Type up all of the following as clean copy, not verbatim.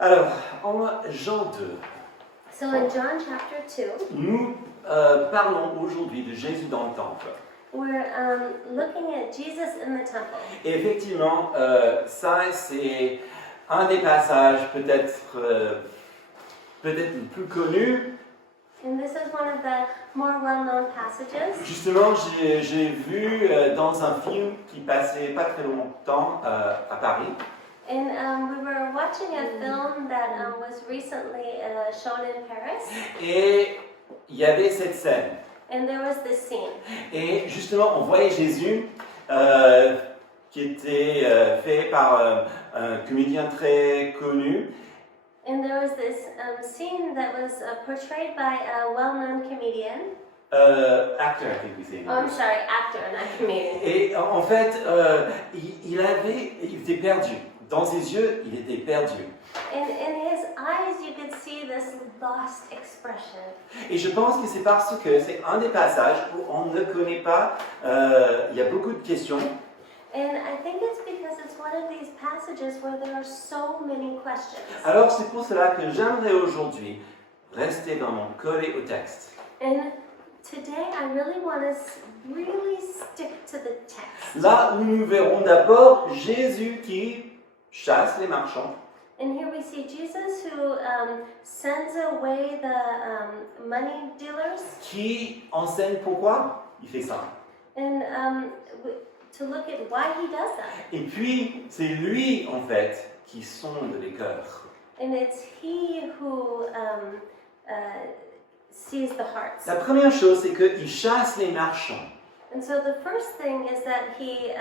Alors, en Jean 2, So in John chapter 2, nous parlons aujourd'hui de Jésus dans le temple. we're looking at Jesus in the temple. Et effectivement, ça c'est un des passages peut-être le plus connu. And this is one of the more well-known passages. Justement, j'ai vu dans un film qui passait pas très longtemps à Paris. And we were watching a film that was recently shown in Paris. Et il y avait cette scène. And there was this scene. Et justement, on voyait Jésus qui était fait par un comédien très connu. And there was this scene that was portrayed by a well-known comedian. Actor, I think we say. Oh, I'm sorry, actor, not comedian. Et en fait, il était perdu. Dans ses yeux, il était perdu. In his eyes, you could see this lost expression. Et je pense que c'est parce que c'est un des passages où on ne connaît pas, il y a beaucoup de questions. And I think it's because it's one of these passages where there are so many questions. Alors c'est pour cela que j'aimerais aujourd'hui rester vraiment collé au texte. And today I really want to really stick to the text. Là où nous verrons d'abord Jésus qui chasse les marchands. And here we see Jesus who sends away the money dealers. Qui enseigne pourquoi il fait ça. And to look at why he does that. Et puis c'est lui en fait qui sonde les cœurs. And it's he who sees the hearts. La première chose c'est qu'il chasse les marchands. And so the first thing is that he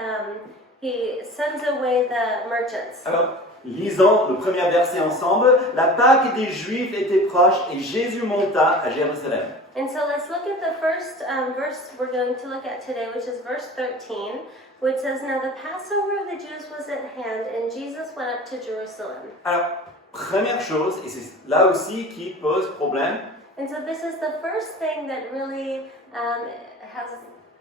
sends away the merchants. Alors, lisons le premier verset ensemble. La Pâque des Juifs était proche et Jésus monta à Jérusalem. And so let's look at the first verse we're going to look at today, which is verse 13, which says, Now the Passover of the Jews was at hand, and Jesus went up to Jerusalem. Alors, première chose, et c'est là aussi qui pose problème, And so this is the first thing that really has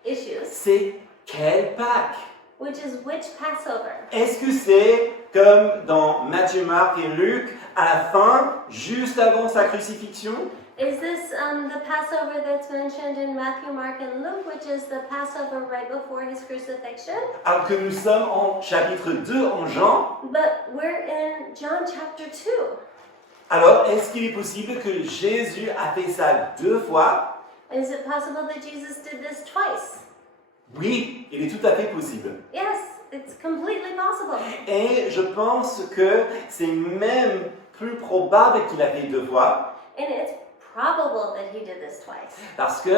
issues, c'est quelle Pâque? which is which Passover? Est-ce que c'est comme dans Matthieu, Marc et Luc, à la fin, juste avant sa crucifixion? Is this the Passover that's mentioned in Matthew, Mark, and Luke, which is the Passover right before his crucifixion? Alors que nous sommes en chapitre 2 en Jean, But we're in John chapter 2. alors est-ce qu'il est possible que Jésus a fait ça 2 fois? Is it possible that Jesus did this twice? Oui, il est tout à fait possible. Yes, it's completely possible. Et je pense que c'est même plus probable qu'il a fait 2 fois, And it's probable that he did this twice. parce que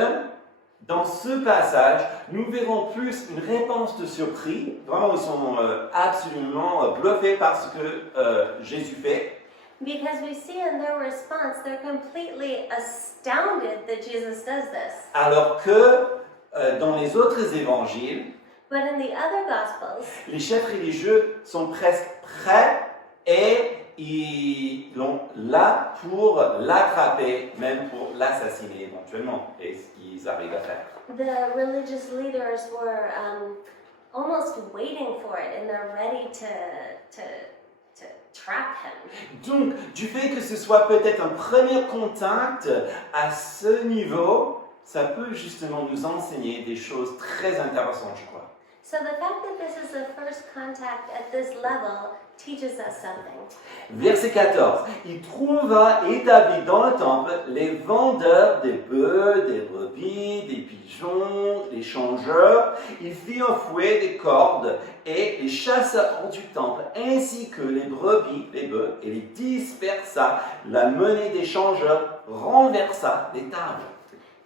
dans ce passage, nous verrons plus une réponse de surprise. Vraiment, ils sont absolument bluffés par ce que Jésus fait. Because we see in their response, they're completely astounded that Jesus does this. Alors que dans les autres évangiles, But in the other Gospels, les chefs religieux sont presque prêts et ils sont là pour l'attraper, même pour l'assassiner éventuellement. Et ce qu'ils arrivent à faire. the religious leaders were almost waiting for it, and they're ready to trap him. Donc, du fait que ce soit peut-être un premier contact à ce niveau, ça peut justement nous enseigner des choses très intéressantes, je crois. So the fact that this is the first contact at this level teaches us something. Verset 14. Il trouva établis dans le temple les vendeurs des bœufs, des brebis, des pigeons, les changeurs. Il fit un fouet, des cordes et les chassa hors du temple, ainsi que les brebis, les bœufs, et les dispersa. La monnaie des changeurs renversa les tables.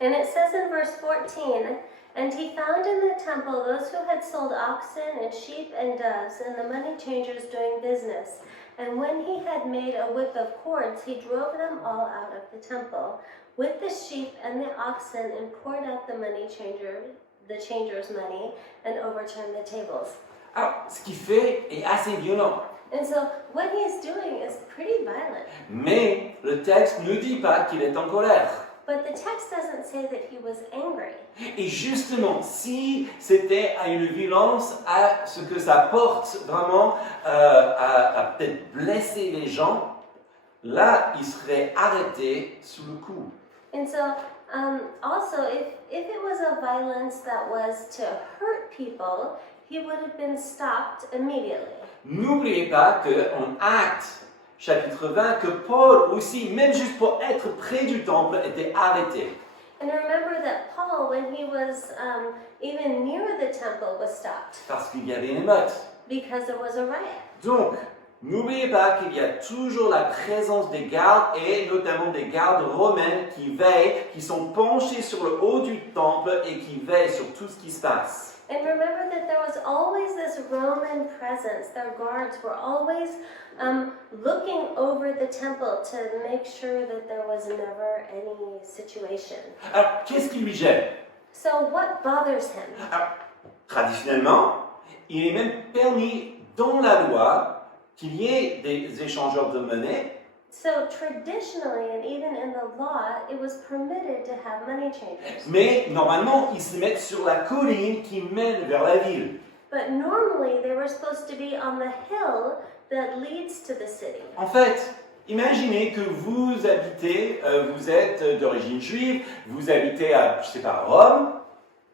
And it says in verse 14, And he found in the temple those who had sold oxen and sheep and doves, and the money changers doing business. And when he had made a whip of cords, he drove them all out of the temple with the sheep and the oxen, and poured out the changers' money, and overturned the tables. Alors, ce qu'il fait est assez violent. And so what he is doing is pretty violent. Mais le texte ne dit pas qu'il est en colère. But the text doesn't say that he was angry. Et justement, si c'était à une violence, à ce que ça porte vraiment à peut-être blesser les gens, là, il serait arrêté sous le coup. And so, also, if it was a violence that was to hurt people, he would have been stopped immediately. N'oubliez pas qu'en Actes, chapitre 20, que Paul aussi, même juste pour être près du temple, était arrêté. And remember that Paul, when he was even near the temple, was stopped Parce qu'il y avait une émeute. because there was a riot. Donc, n'oubliez pas qu'il y a toujours la présence des gardes et notamment des gardes romaines qui veillent, qui sont penchés sur le haut du temple et qui veillent sur tout ce qui se passe. And remember that there was always this Roman presence. Their guards were always looking over the temple to make sure that there was never any situation. Alors, qu'est-ce qui lui gêne? So what bothers him? Alors, traditionnellement, il est même permis dans la loi qu'il y ait des échangeurs de monnaie. So traditionally, and even in the law, it was permitted to have money changers. Mais normalement, ils se mettent sur la colline qui mène vers la ville. But normally, they were supposed to be on the hill that leads to the city. En fait, imaginez que vous habitez, vous êtes d'origine juive, vous habitez à, je sais pas, Rome,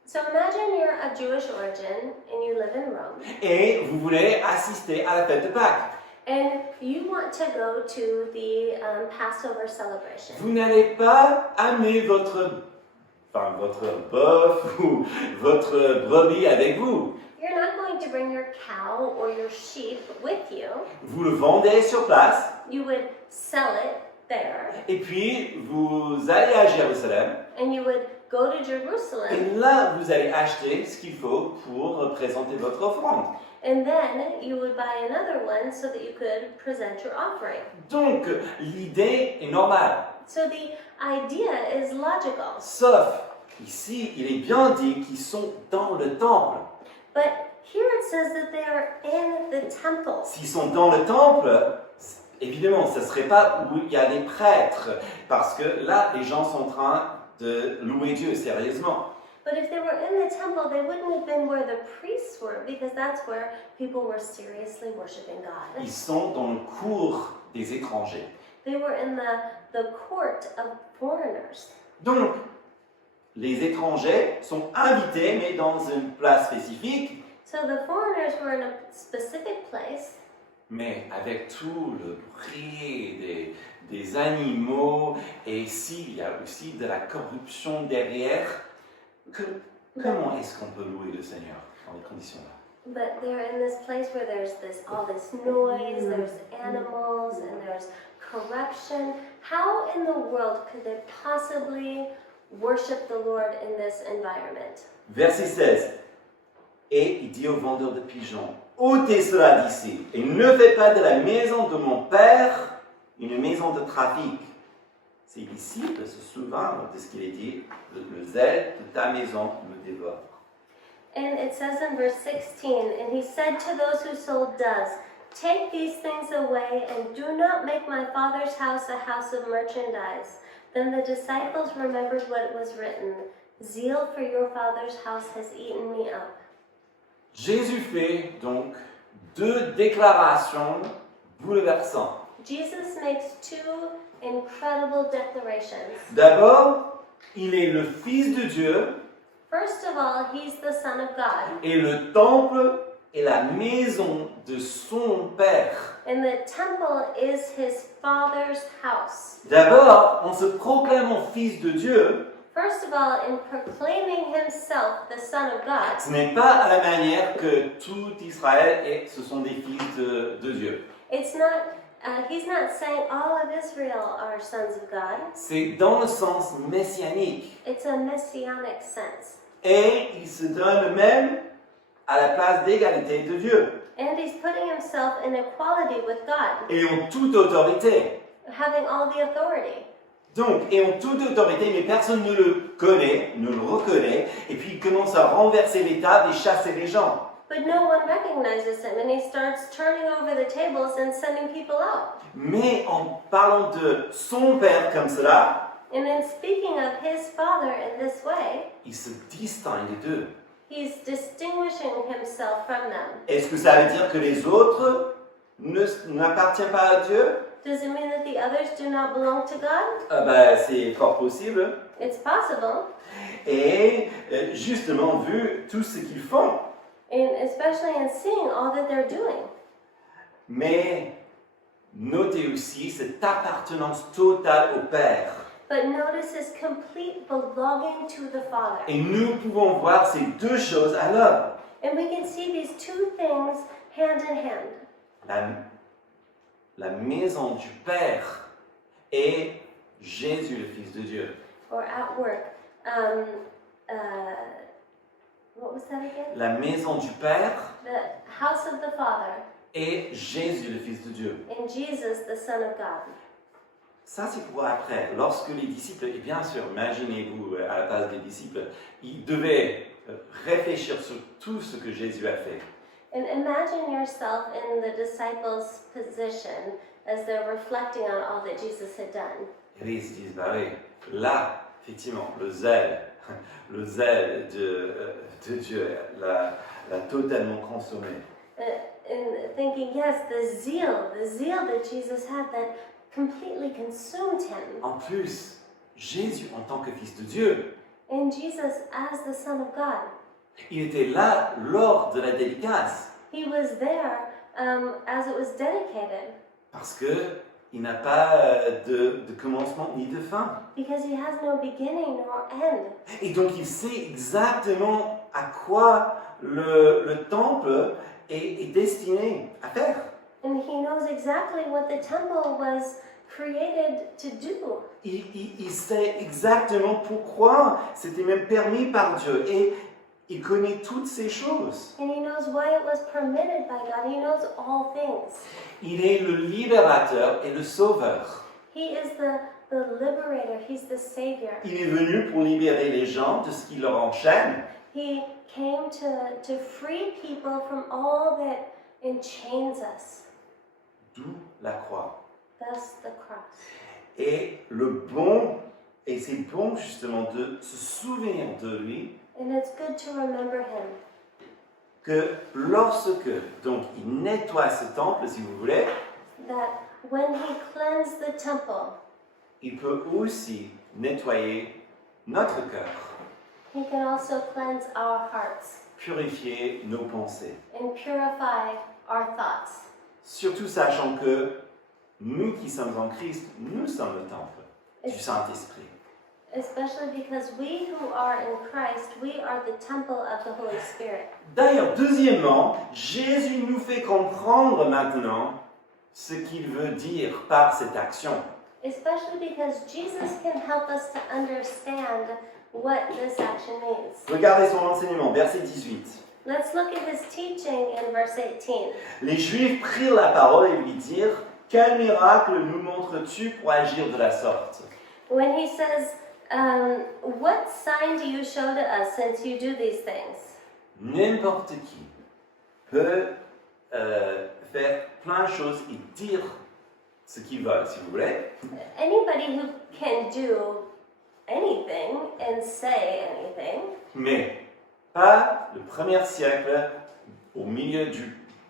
So imagine you're of Jewish origin and you live in Rome, et vous voulez assister à la fête de Pâques. and you want to go to the Passover celebration. Vous n'allez pas amener votre bœuf ou votre brebis avec vous. You're not going to bring your cow or your sheep with you. Vous le vendez sur place, You would sell it there, et puis vous allez à Jérusalem, and you would go to Jerusalem, et là vous allez acheter ce qu'il faut pour présenter votre offrande. and then you would buy another one so that you could present your offering. Donc l'idée est normale, So the idea is logical. sauf ici il est bien dit qu'ils sont dans le temple. But here it says that they are in the temple. S'ils sont dans le temple, évidemment, ce ne serait pas où il y a des prêtres, parce que là, les gens sont en train de louer Dieu sérieusement. But if they were in the temple, they wouldn't have been where the priests were, because that's where people were seriously worshiping God. Ils sont dans le cours des étrangers. They were in the court of foreigners. Donc, les étrangers sont invités, mais dans une place spécifique, So the foreigners were in a specific place, mais avec tout le bruit des animaux, et s'il y a aussi de la corruption derrière, comment est-ce qu'on peut louer le Seigneur dans les conditions-là? but they're in this place where there's all this noise, there's animals, and there's corruption. How in the world could they possibly worship the Lord in this environment? Verset 16. Et il dit au vendeur de pigeons, ôtez cela d'ici, et ne faites pas de la maison de mon père une maison de trafic. Ses disciples se souviennent de ce qu'il a dit, le zèle de ta maison me dévore. And it says in verse 16, and he said to those who sold doves, take these things away, and do not make my Father's house a house of merchandise. Then the disciples remembered what was written, zeal for your Father's house has eaten me up. Jésus fait donc deux déclarations bouleversantes. Jesus makes two incredible declarations. D'abord, il est le Fils de Dieu, First of all, he's the Son of God, et le temple est la maison de son Père. and the temple is his Father's house. D'abord, en se proclamant Fils de Dieu, First of all, in proclaiming himself the Son of God, ce n'est pas à la manière que tout Israël est, ce sont des fils de Dieu. it's not, he's not saying all of Israel are sons of God. C'est dans le sens messianique. It's a messianic sense. Et il se donne même à la place d'égalité de Dieu. And he's putting himself in equality with God, Et en toute autorité. having all the authority. Donc, et en toute autorité, mais personne ne le connaît, ne le reconnaît, et puis il commence à renverser les tables et chasser les gens. But no one recognizes him, and he starts turning over the tables and sending people out. Mais en parlant de son Père comme cela, And in speaking of his Father in this way, il se distingue d'eux. he's distinguishing himself from them. Est-ce que ça veut dire que les autres n'appartient pas à Dieu? Does it mean that the others do not belong to God? C'est fort possible. It's possible. Et justement, vu tout ce qu'ils font. And especially in seeing all that they're doing. Mais notez aussi cette appartenance totale au Père. But notice his complete belonging to the Father. Et nous pouvons voir ces deux choses à l'œuvre. And we can see these two things hand in hand. La maison du Père et Jésus, le Fils de Dieu. Or at work. What was that again? La maison du Père The house of the Father et Jésus, le Fils de Dieu. and Jesus, the Son of God. Ça, c'est pour après. Lorsque les disciples, et bien sûr, imaginez-vous à la place des disciples, ils devaient réfléchir sur tout ce que Jésus a fait. And imagine yourself in the disciples' position as they're reflecting on all that Jesus had done. Et là, ils se disent, bah oui, là, effectivement, le zèle de Dieu l'a totalement consommé. And thinking, yes, the zeal that Jesus had that completely consumed him. En plus, Jésus en tant que Fils de Dieu, And Jesus as the Son of God. il était là lors de la dédicace. He was there as it was dedicated. Parce qu'il n'a pas de commencement ni de fin. Because he has no beginning nor end. Et donc il sait exactement à quoi le temple est destiné à faire. And he knows exactly what the temple was created to do. Il sait exactement pourquoi c'était même permis par Dieu. Et il connaît toutes ces choses. And he knows why it was permitted by God. He knows all things. Il est le libérateur et le sauveur. He is the liberator. He's the savior. Il est venu pour libérer les gens de ce qui leur enchaîne. He came to free people from all that enchains us. D'où la croix. Thus the cross. Et c'est bon justement de se souvenir de lui, And it's good to remember him. que lorsque donc il nettoie ce temple, si vous voulez, That when he cleansed the temple, il peut aussi nettoyer notre cœur, he can also cleanse our hearts purifier nos pensées. and purify our thoughts. Surtout sachant que nous qui sommes en Christ, nous sommes le temple du Saint-Esprit. Especially because we who are in Christ, we are the temple of the Holy Spirit. D'ailleurs, deuxièmement, Jésus nous fait comprendre maintenant ce qu'il veut dire par cette action. Especially because Jesus can help us to understand what this action means. Regardez son enseignement, verset 18. Let's look at his teaching in verse 18. Les Juifs prirent la parole et lui dirent, « Quel miracle nous montres-tu pour agir de la sorte ?» When he says, what sign do you show to us since you do these things? N'importe qui peut faire plein de choses et dire ce qu'il veut, si vous voulez. Anybody who can do anything and say anything, Mais pas le premier siècle au milieu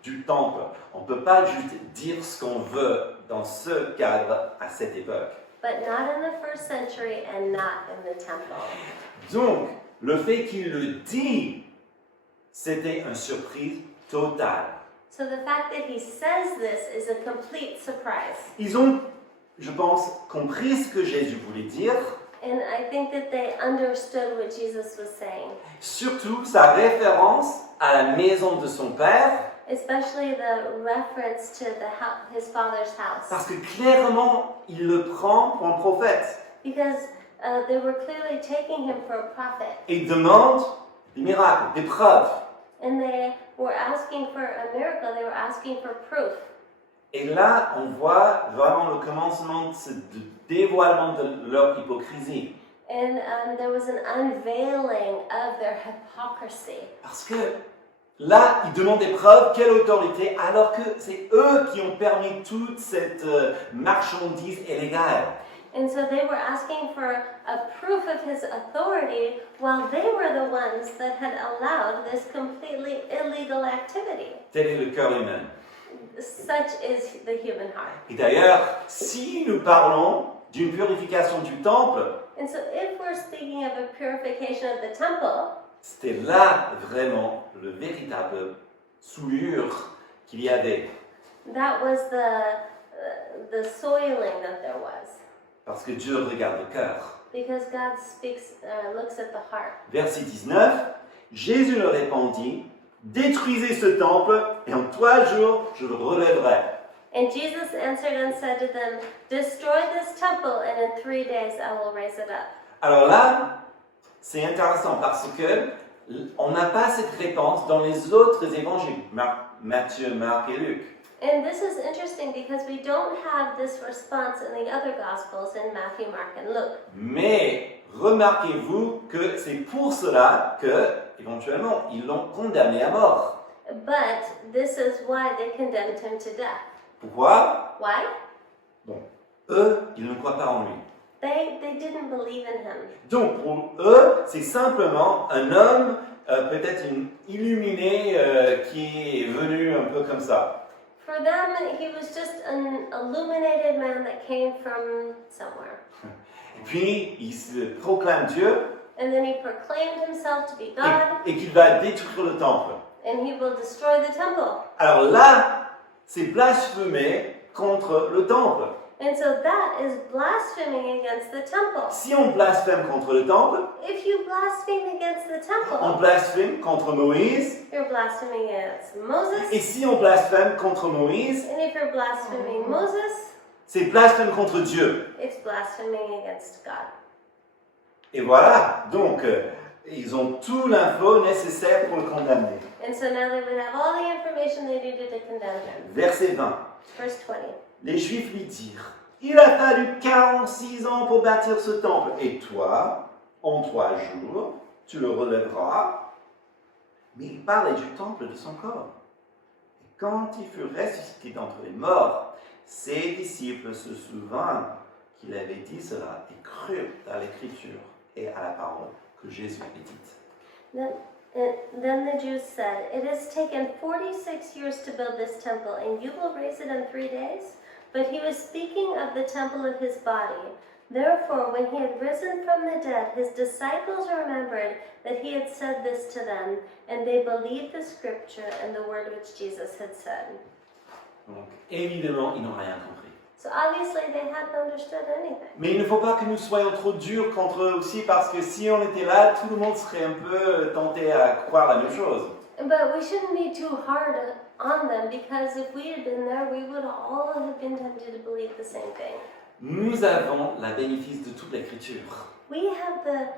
du temple. On ne peut pas juste dire ce qu'on veut dans ce cadre à cette époque. but not in the first century and not in the temple. Donc, le fait qu'il le dit, c'était une surprise totale. So the fact that he says this is a complete surprise. Ils ont, je pense, compris ce que Jésus voulait dire, And I think that they understood what Jesus was saying, surtout sa référence à la maison de son Père, especially the reference to his father's house. parce que clairement, il le prend pour un prophète. Because they were clearly taking him for a prophet. Et il demande des miracles, des preuves. And they were asking for a miracle, they were asking for proof. Et là, on voit vraiment le commencement de dévoilement de leur hypocrisie. And there was an unveiling of their hypocrisy. Parce que là, ils demandent des preuves, quelle autorité, alors que c'est eux qui ont permis toute cette marchandise illégale. And so they were asking for a proof of his authority while they were the ones that had allowed this completely illegal activity. Tel est le cœur humain. Such is the human heart. Et d'ailleurs, si nous parlons d'une purification du temple, And so if we're speaking of a purification of the temple, c'était là vraiment le véritable souillure qu'il y avait. that was the soiling that there was. Parce que Dieu regarde le cœur. Because God looks at the heart. Verset 19, Jésus leur répondit, détruisez ce temple et en 3 jours je le relèverai. And Jesus answered and said to them, destroy this temple, and in 3 days I will raise it up. Alors là, c'est intéressant parce que on n'a pas cette réponse dans les autres évangiles, Matthieu, Marc et Luc. And this is interesting because we don't have this response in the other Gospels in Matthew, Mark, and Luke. Mais remarquez-vous que c'est pour cela que, éventuellement, ils l'ont condamné à mort. But this is why they condemned him to death. Pourquoi? Why? Bon, eux, ils ne croient pas en lui. They didn't believe in him. Donc pour eux, c'est simplement un homme, peut-être illuminé, qui est venu un peu comme ça. For them, he was just an illuminated man that came from somewhere. Et puis, il se proclame Dieu And then he proclaimed himself to be God, et qu'il va détruire le temple. and he will destroy the temple. Alors là, c'est blasphémer contre le temple. And so that is blaspheming against the temple. Si on blasphème contre le temple, If you blaspheme against the on temple, blasphème contre Moïse. you're blaspheming against Moses. Et si on blasphème contre Moïse, And if you're blaspheming Moses, c'est blasphème contre Dieu. it's blaspheming against God. Et voilà, donc ils ont tout l'info nécessaire pour le condamner. And so now they would have all the information they needed to condemn him. Verset 20. Verse 20. Les Juifs lui dirent, il a fallu 46 ans pour bâtir ce temple, et toi, en 3 jours, tu le relèveras. Mais il parlait du temple de son corps. Et quand il fut ressuscité d'entre les morts, ses disciples se souvinrent qu'il avait dit cela et crurent à l'écriture et à la parole que Jésus avait dite. Then the Jews said, it has taken 46 years to build this temple, and you will raise it in 3 days? But he was speaking of the temple of his body. Therefore, when he had risen from the dead, his disciples remembered that he had said this to them, and they believed the scripture and the word which Jesus had said. Donc, évidemment, ils n'ont rien compris. So obviously they hadn't understood anything. Mais il ne faut pas que nous soyons trop durs contre eux aussi, parce que si on était là, tout le monde serait un peu tenté à croire la même chose. But we shouldn't be too hard on them, because if we had been there, we would all have been tempted to believe the same thing. Nous avons la bénéfice de toute l'écriture. We have the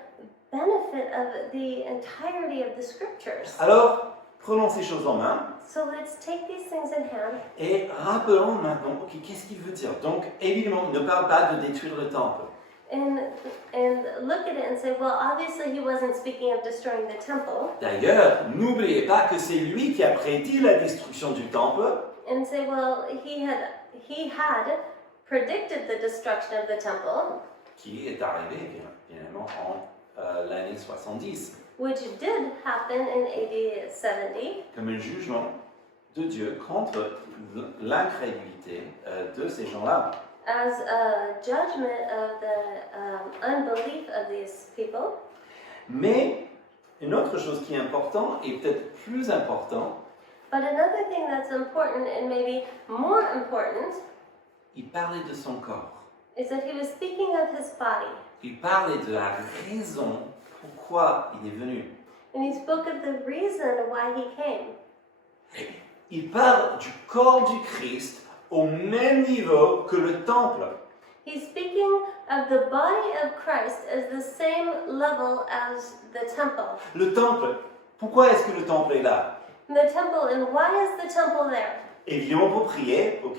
benefit of the entirety of the scriptures. Alors, prenons ces choses en main So let's take these things in hand et rappelons maintenant, ok, qu'est-ce qu'il veut dire? Donc, évidemment, il ne parle pas de détruire le temple. and look at it and say, well, obviously he wasn't speaking of destroying the temple. D'ailleurs, n'oubliez pas que c'est lui qui a prédit la destruction du temple. And say, well, he had predicted the destruction of the temple, Qui est arrivé, bien évidemment, en l'année 70, which did happen in AD 70. comme un jugement de Dieu contre l'incrédulité de ces gens-là. As a judgment of the unbelief of these people. Mais une autre chose qui est importante, et peut-être plus importante, But another thing that's important, and maybe more important, il parlait de son corps. is that he was speaking of his body. Il parlait de la raison pourquoi il est venu. And he spoke of the reason why he came. Il parle du corps du Christ au même niveau que le temple. He's speaking of the body of Christ as the same level as the temple. Le temple, pourquoi est-ce que le temple est là? The temple, and why is the temple there? Évidemment pour prier, ok?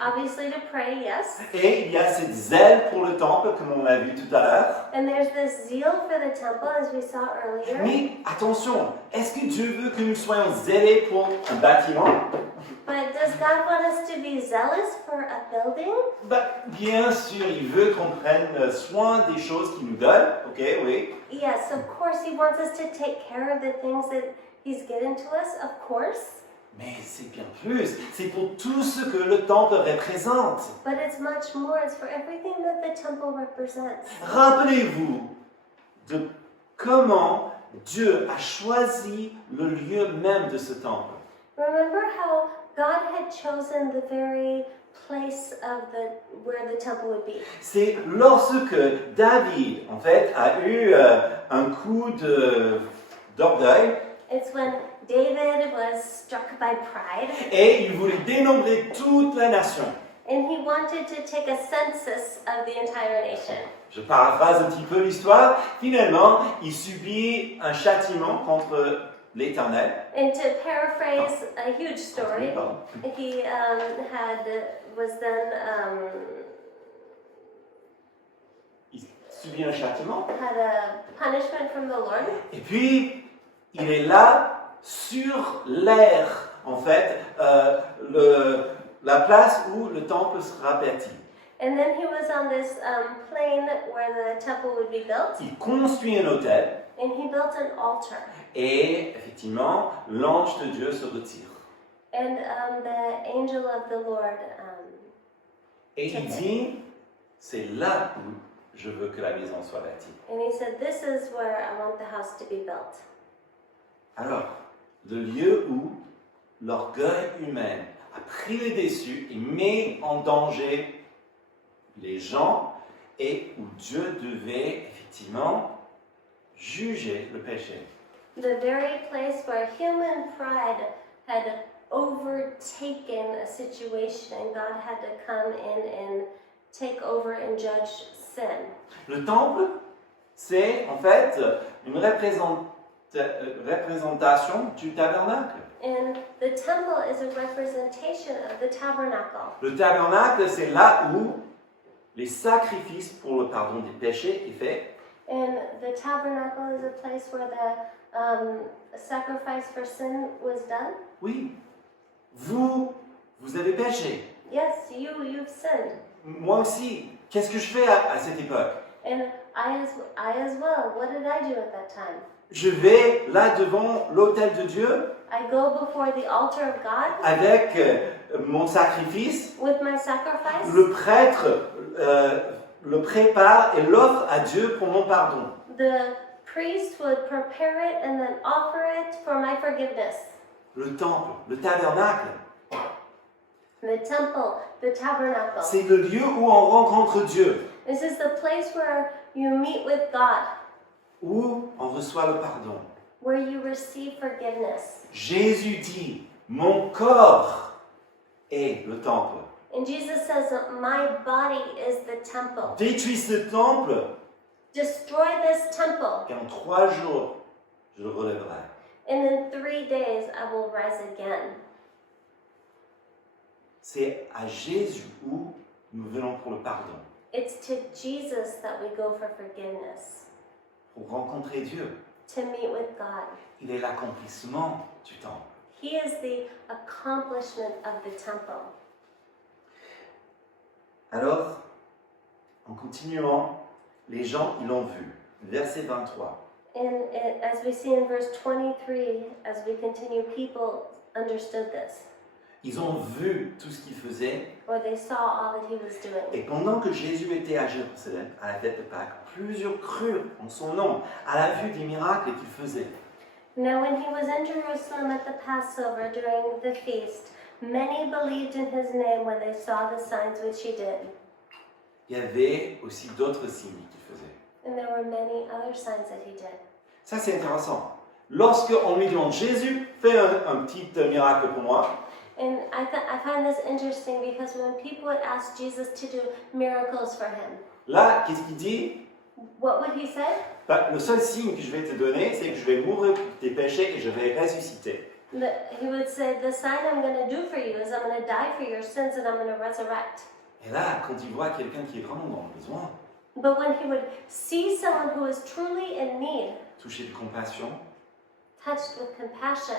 Obviously to pray, yes. Et il y a cette zèle pour le temple, comme on l'a vu tout à l'heure. And there's this zeal for the temple, as we saw earlier. Mais attention, est-ce que Dieu veut que nous soyons zélés pour un bâtiment? But does God want us to be zealous for a building? Bien sûr, il veut qu'on prenne soin des choses qu'il nous donne, ok, oui. Yes, of course, He wants us to take care of the things that He's given to us, of course. Mais c'est bien plus. C'est pour tout ce que le temple représente. But it's much more. It's for everything that the temple represents. Rappelez-vous de comment Dieu a choisi le lieu même de ce temple. Remember how God had chosen the very place of where the temple would be. C'est lorsque David, en fait, a eu un coup d'orgueil It's when David was struck by pride et il voulait dénombrer toute la nation. and he wanted to take a census of the entire nation. Je paraphrase un petit peu l'histoire. Finalement, il subit un châtiment contre l'Éternel. And to paraphrase a huge story, Pardon. he was then Il subit un châtiment. had a punishment from the Lord. Et puis, il est là, sur l'air, en fait, la place où le temple sera bâti. And then he was on this plain where the temple would be built, Il construit un autel and he built an altar. et, effectivement, l'ange de Dieu se retire. And the angel of the Lord, Et il dit, c'est là où je veux que la maison soit bâtie. and he said, "This is where I want the house to be built." Alors, le lieu où l'orgueil humain a pris le dessus et met en danger les gens et où Dieu devait effectivement juger le péché. The very place where human pride had overtaken a situation, and God had to come in and take over and judge sin. Le temple, c'est en fait une représentation du tabernacle. And the temple is a representation of the tabernacle. Le tabernacle, c'est là où les sacrifices pour le pardon des péchés est fait. And the tabernacle is a place where the sacrifice for sin was done. Oui, vous avez péché. Yes, you've sinned. Moi aussi. Qu'est-ce que je fais à cette époque? And I as well. What did I do at that time? Je vais là devant l'autel de Dieu I go before the altar of God avec mon sacrifice. with my sacrifice. Le prêtre le prépare et l'offre à Dieu pour mon pardon. The priest would prepare it and then offer it for my forgiveness. Le temple, le tabernacle, The temple, the tabernacle. c'est le lieu où on rencontre Dieu, This is the place where you meet with God, où on reçoit le pardon. where you receive forgiveness. Jésus dit, mon corps est le temple. And Jesus says, "My body is the temple. Détruis ce temple Destroy this temple, et en 3 jours, je le relèverai. and in 3 days I will rise again." C'est à Jésus où nous venons pour le pardon, It's to Jesus that we go for forgiveness, pour rencontrer Dieu. to meet with God. Il est l'accomplissement du temple. He is the accomplishment of the temple. Alors, en continuant, les gens, ils l'ont vu. Verset 23. And as we see in verse 23, as we continue, people understood this, Ils ont vu tout ce qu'il faisait. or they saw all that he was doing. Et pendant que Jésus était à Jérusalem, à la fête de Pâques, plusieurs crurent en son nom, à la vue des miracles qu'il faisait. Now when he was in Jerusalem at the Passover during the feast, many believed in his name when they saw the signs which he did. Il y avait aussi d'autres signes qu'il faisait. And there were many other signs that he did. Ça, c'est intéressant. Lorsqu'on lui demande, Jésus, fais un petit miracle pour moi, And I find this interesting because when people would ask Jesus to do miracles for him, là, qu'est-ce qu'il dit? what would he say? Ben, le seul signe que je vais te donner, c'est que je vais mourir pour tes péchés et je vais ressusciter. He would say, the sign I'm going to do for you is I'm going to die for your sins and I'm going to resurrect. Et là, quand il voit quelqu'un qui est vraiment dans le besoin, But when he would see someone who is truly in need, touché de compassion, touched with compassion,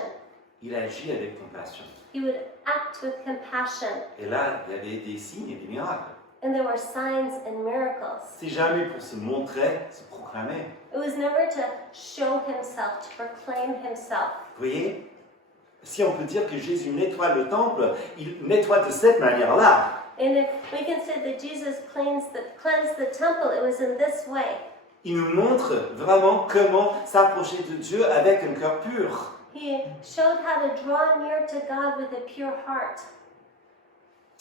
il agit avec compassion. he would act with compassion. Et là, il y avait des signes et des miracles. And there were signs and miracles. C'est jamais pour se montrer, se proclamer. It was never to show himself, to proclaim himself. Vous voyez, si on peut dire que Jésus nettoie le temple, il nettoie de cette manière-là. And if we can say that Jesus cleansed the temple, it was in this way. Il nous montre vraiment comment s'approcher de Dieu avec un cœur pur. He showed how to draw near to God with a pure heart.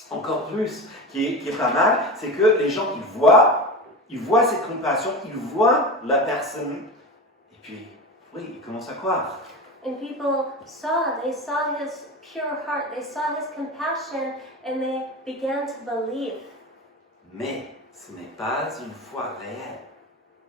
Encore plus, qui est pas mal, c'est que les gens, ils voient cette compassion, ils voient la personne, et puis, oui, ils commencent à croire. And people they saw his pure heart, they saw his compassion, and they began to believe. Mais ce n'est pas une foi réelle.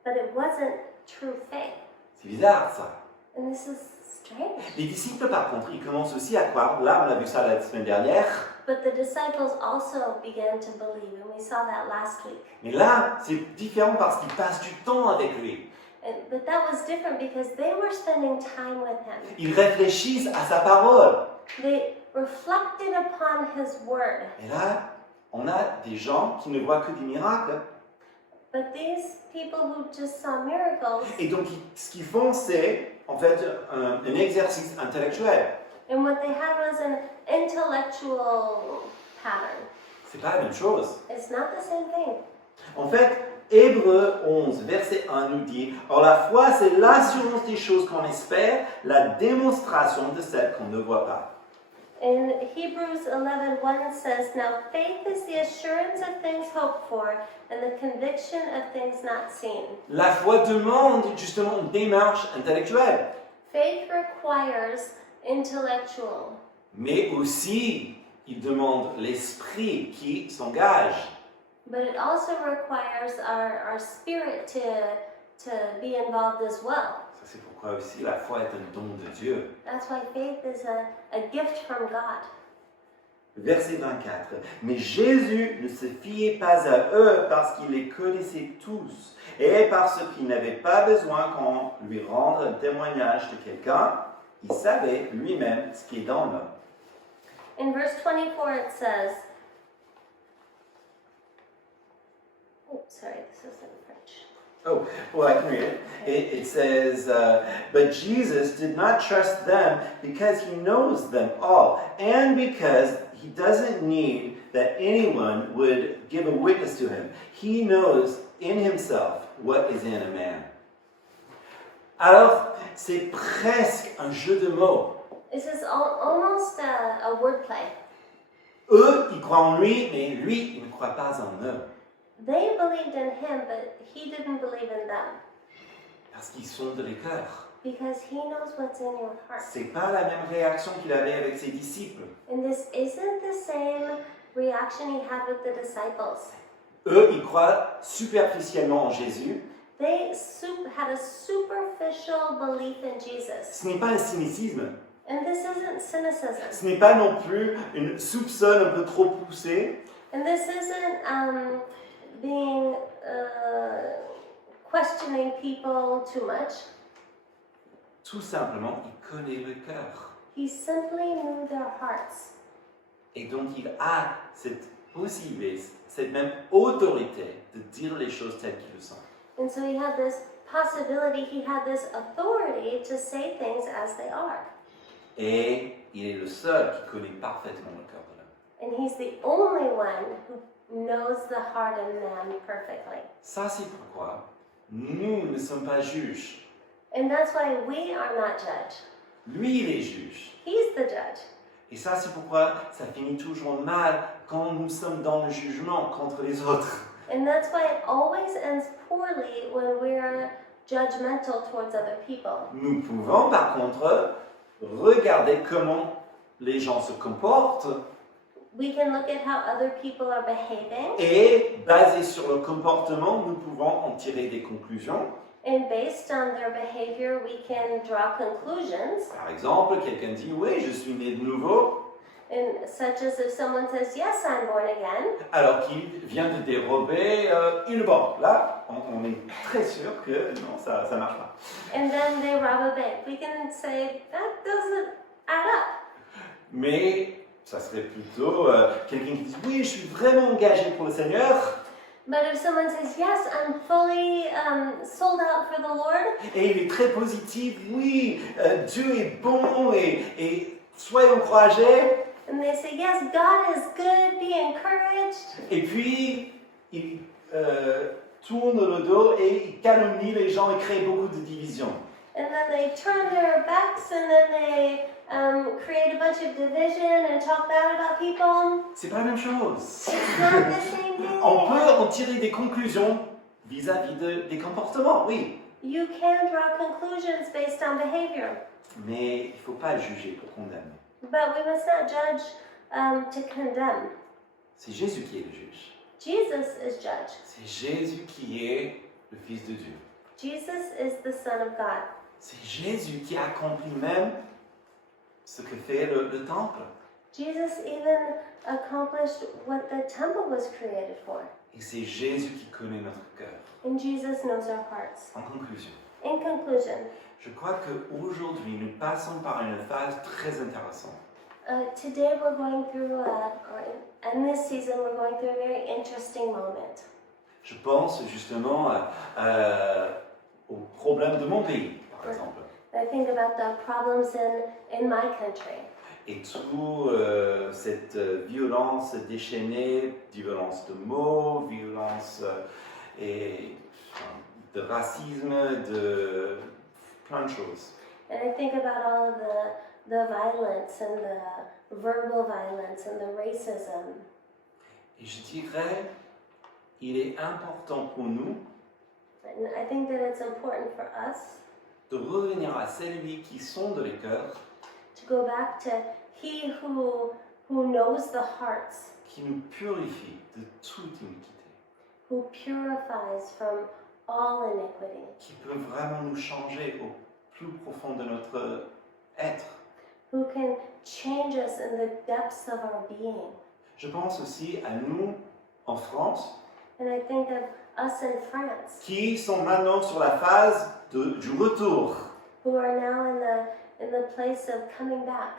But it wasn't true faith. C'est bizarre, ça. And this is strange. Les disciples, par contre, ils commencent aussi à croire. Là, on a vu ça la semaine dernière. But the disciples also began to believe, and we saw that last week. Mais là, c'est différent parce qu'ils passent du temps avec lui. But that was different because they were spending time with him. Ils réfléchissent à sa parole. They reflected upon his word. Et là, on a des gens qui ne voient que des miracles. But these people who just saw miracles, Et donc, ce qu'ils font, c'est en fait un exercice intellectuel. and what they had was an intellectual pattern. C'est pas la même chose. It's not the same thing. En fait, Hébreux 11, verset 1 nous dit « Or la foi, c'est l'assurance des choses qu'on espère, la démonstration de celles qu'on ne voit pas. » In Hebrews 11:1 says, "Now faith is the assurance of things hoped for and the conviction of things not seen." La foi demande justement une démarche intellectuelle, Faith requires intellectual, mais aussi il demande l'esprit qui s'engage. but it also requires our spirit to be involved as well. Ça, c'est pourquoi aussi la foi est un don de Dieu. That's why faith is a gift from God. Verset 24. Mais Jésus ne se fiait pas à eux parce qu'il les connaissait tous et parce qu'il n'avait pas besoin qu'on lui rende un témoignage de quelqu'un. Il savait lui-même ce qui est dans l'homme. In verse 24 it says, oh, sorry, this is in French. Oh, well, I can read it. It says, but Jesus did not trust them because he knows them all, and because he doesn't need that anyone would give a witness to him. He knows in himself what is in a man. Alors, c'est presque un jeu de mots. This is almost a wordplay. Eux, ils croient en lui, mais lui, il ne croit pas en eux. They believed in him, but he didn't believe in them. Parce qu'ils sont de les cœurs. Because he knows what's in your heart. C'est pas la même réaction qu'il avait avec ses disciples. And this isn't the same reaction he had with the disciples. Eux, ils croient superficiellement en Jésus. They had a superficial belief in Jesus. Ce n'est pas un cynicisme. And this isn't cynicism. Ce n'est pas non plus une soupçonne un peu trop poussée. And this isn't being questioning people too much. Tout simplement, il connaît le cœur. He simply knew their hearts. Et donc, il a cette possibilité, cette même autorité de dire les choses telles qu'il le sont. And so he had this possibility, he had this authority to say things as they are. Et il est le seul qui connaît parfaitement le cœur de l'homme. And he's the only one who knows the heart of man perfectly. Ça, c'est pourquoi nous ne sommes pas juges. And that's why we are not judged. Lui, il est juge. He's the judge. Et ça, c'est pourquoi ça finit toujours mal quand nous sommes dans le jugement contre les autres. And that's why it always ends poorly when we're judgmental towards other people. Nous pouvons, par contre, regarder comment les gens se comportent We can look at how other people are behaving, et, basé sur le comportement, nous pouvons en tirer des conclusions. and based on their behavior, we can draw conclusions. Par exemple, quelqu'un dit « Oui, je suis né de nouveau », And such as if someone says, "Yes, I'm born again," alors qu'il vient de dérober une banque. Là, on est très sûr que non, ça ne marche pas. and then they rob a bank. We can say that doesn't add up. Mais ça serait plutôt quelqu'un qui dit « Oui, je suis vraiment engagé pour le Seigneur ». But if someone says, "Yes, I'm fully sold out for the Lord," Et il est très positif, oui, Dieu est bon et soyez encouragés. And they say, yes, God is good, be encouraged. Et puis, ils tournent le dos et ils calomnient les gens et créent beaucoup de divisions. And then they turn their backs and then they create a bunch of division and talk bad about people. C'est pas la même chose. It's not the same thing. On peut en tirer des conclusions vis-à-vis des comportements, oui. You can draw conclusions based on behavior, Mais il ne faut pas juger pour condamner. but we must not judge to condemn. C'est Jésus qui est le juge. Jesus is judge. C'est Jésus qui est le Fils de Dieu. Jesus is the Son of God. C'est Jésus qui accomplit même ce que fait le temple. Jesus even accomplished what the temple was created for. Et c'est Jésus qui connaît notre cœur. And Jesus knows our hearts. En conclusion, In conclusion, je crois qu'aujourd'hui, nous passons par une phase très intéressante. today we're going through, and this season we're going through a very interesting moment. Je pense justement aux problèmes de mon pays, par exemple. I think about the problems in my country. Et toute cette violence déchaînée, violence de mots, violence et de racisme, de plein de choses. And I think about all of the violence and the verbal violence and the racism. Et je dirais, il est important pour nous And I think that it's important for us de revenir à celui qui sonde les cœurs, to go back to He who knows the hearts, qui nous purifie de toute iniquité, who purifies from all iniquity, qui peut vraiment nous changer au plus profond de notre être. who can change us in the depths of our being. Je pense aussi à nous en France, And I think of us in France, qui sont maintenant sur la phase du retour. who are now in the place of coming back.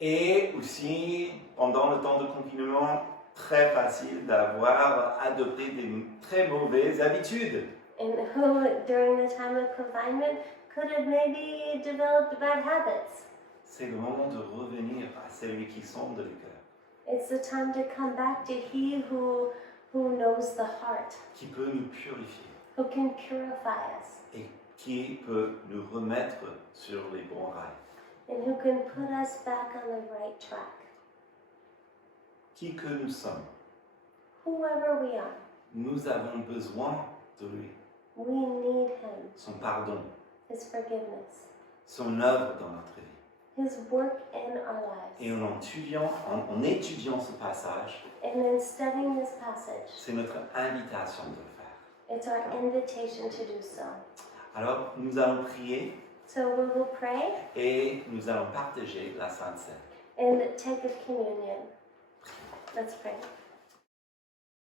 Et aussi, pendant le temps de confinement, très facile d'avoir adopté des très mauvaises habitudes. And who, during the time of confinement, could have maybe developed bad habits. C'est le moment de revenir à celui qui sonde le cœur, It's the time to come back to He who knows the heart, qui peut nous purifier who can purify us, et qui peut nous remettre sur les bons rails. and who can put us back on the right track. Qui que nous sommes, Whoever we are, nous avons besoin de lui, we need Him, son pardon, His forgiveness, son œuvre dans notre vie. His work in our Et lives. en étudiant ce passage, And in studying this passage, c'est notre invitation de le faire. it's our invitation to do so. Alors, nous allons prier So we will pray et nous allons partager la Sainte Seine. and take of communion. Let's pray.